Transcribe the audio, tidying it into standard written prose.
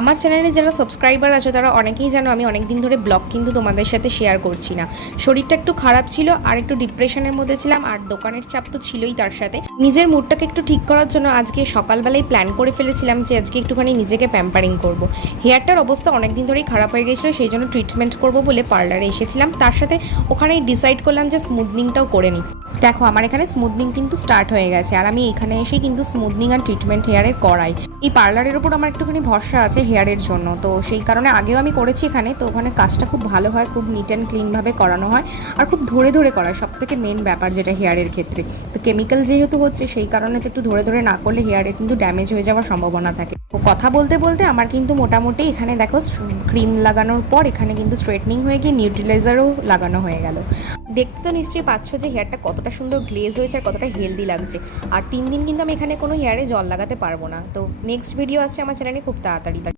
আমার চ্যানেলে যারা সাবস্ক্রাইবার আছে তারা অনেকেই জানো আমি অনেক দিন ধরে ব্লগ কিন্তু তোমাদের সাথে শেয়ার করছি না। শরীরটা একটু খারাপ ছিল আর একটু ডিপ্রেশনের মধ্যে ছিলাম, আর দোকানের চাপ তো ছিলই, তার সাথে নিজের মুডটাকে একটু ঠিক করার জন্য আজকে সকালবেলায় প্ল্যান করে ফেলেছিলাম যে আজকে একটুখানি নিজেকে প্যাম্পারিং করব। হেয়ারটার অবস্থা অনেক দিন ধরেই খারাপ হয়ে গেছিলো, সেই জন্য ট্রিটমেন্ট করব বলে পার্লারে এসেছিলাম। তার সাথে ওখানেই ডিসাইড করলাম যে স্মুথনিংটাও করে নিই। দেখো আমার এখানে স্মুথনিং কিন্তু স্টার্ট হয়ে গেছে, আর আমি এখানে এসেই কিন্তু স্মুথনিং আর ট্রিটমেন্ট হেয়ারের করাই। এই পার্লারের ওপর আমার একটুখানি ভরসা আছে হেয়ারের জন্য, তো সেই কারণে আগেও আমি করেছি এখানে। তো ওখানে কাজটা খুব ভালো হয়, খুব নিট অ্যান্ড ক্লিনভাবে করানো হয়, আর খুব ধরে ধরে করায়, সব থেকে মেন ব্যাপার যেটা হেয়ারের ক্ষেত্রে। তো কেমিক্যাল যেহেতু হচ্ছে সেই কারণে তো একটু ধরে ধরে না করলে হেয়ারে কিন্তু ড্যামেজ হয়ে যাওয়ার সম্ভাবনা থাকে। তো কথা বলতে বলতে আমার কিন্তু মোটামুটি এখানে দেখো ক্রিম লাগানোর পর এখানে কিন্তু স্ট্রেটনিং হয়ে গিয়ে নিউট্রিলাইজারও লাগানো হয়ে গেল। দেখতে তো নিশ্চয়ই পাচ্ছ যে হেয়ারটা কতটা সুন্দর গ্লেজ হয়েছে আর কতটা হেলদি লাগছে। আর 3 দিন কিন্তু আমি এখানে কোনো হেয়ারে জল লাগাতে পারবো না। তো নেক্সট ভিডিও আসছে আমার চ্যানেলে খুব তাড়াতাড়ি।